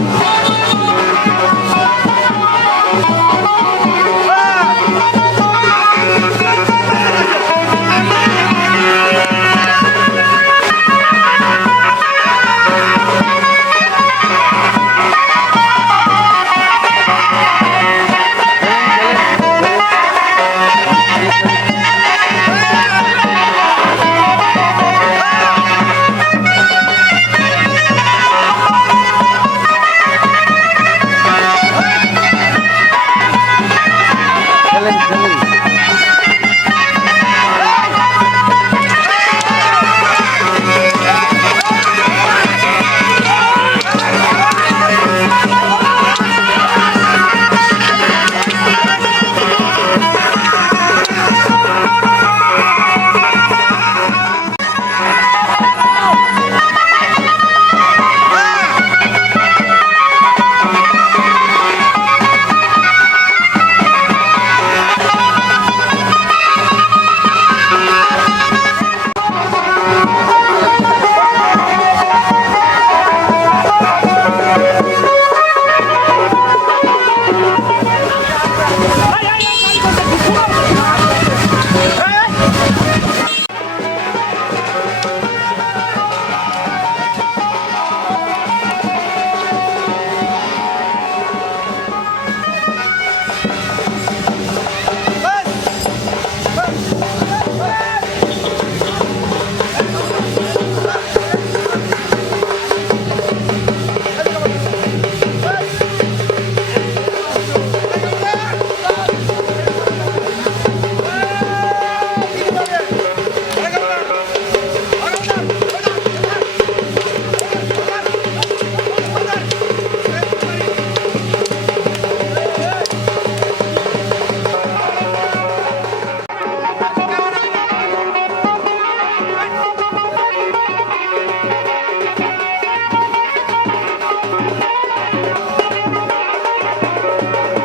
Woo!